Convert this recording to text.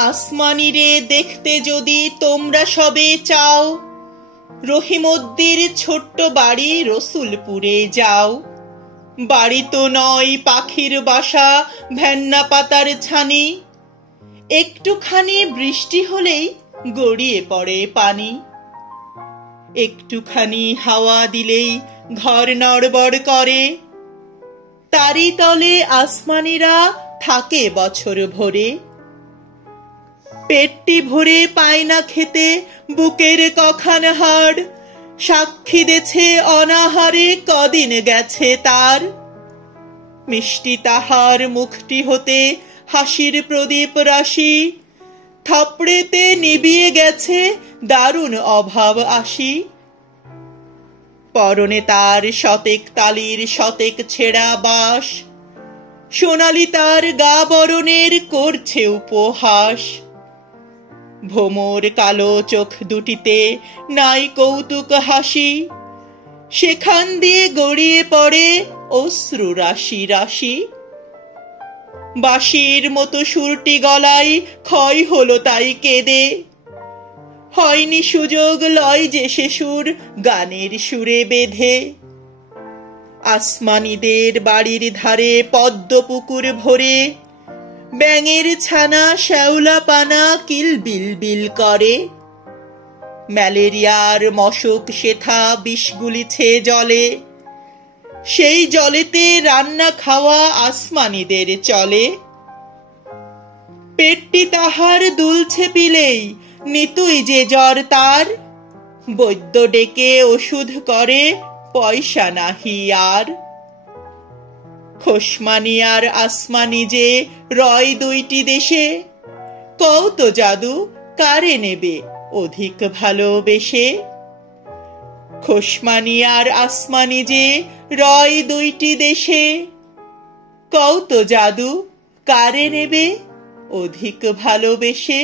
আসমানিরে দেখতে যদি তোমরা সবে চাও, রহিমদ্দির ছোট্ট বাড়ি রসুলপুরে যাও। বাড়ি তো নয় পাখির বাসা, ভেন্না পাতার ছানি, একটুখানি বৃষ্টি হলেই গড়িয়ে পড়ে পানি। একটুখানি হাওয়া দিলেই ঘর নড়বড় করে, তারি তলে আসমানিরা থাকে বছর ভরে। পেটটি ভরে পায় না খেতে বুকের কখান হাড়, সাক্ষী দেছে অনাহারে কদিন গেছে তার। মিষ্টি তাহার মুখটি হতে হাসির প্রদীপ রাশি, থাপড়েতে নিবিয়ে গেছে দারুণ অভাব আসি। পরনে তার শতেক তালির শতেক ছেঁড়া বাস, সোনালি তার গা বরণের করছে উপহাস। ভোমর কালো চোখ দুটিতে নাই কৌতুক হাসি, সেখান দিয়ে গড়িয়ে পড়ে অশ্রু রাশি রাশি। বাঁশির মতো সুরটি গলায় ক্ষয় হলো তাই কেঁদে, হয়নি সুযোগ লয় যে সে সুর গানের সুরে বেঁধে। আসমানিদের বাড়ির ধারে পদ্ম পুকুর ভরে, ব্যাঙের ছানা শ্যাওলা পানা কিল বিল বিল করে। ম্যালেরিয়ার মশক সেথা বিষ গুলিছে জলে, সেই জলেতে রান্না খাওয়া আসমানিদের চলে। পেটটি তাহার দুলছে পিলেই নিতুই যে জ্বর তার, বৈদ্য ডেকে ওষুধ করে পয়সা নাহি আর। খোশমানি আর আসমানি যে রয় দুইটি দেশে, কও তো জাদু কারে নেবে অধিক ভালোবেসে। খোশমানি আর আসমানি যে রয় দুইটি দেশে, কও তো জাদু কারে নেবে অধিক ভালোবেসে।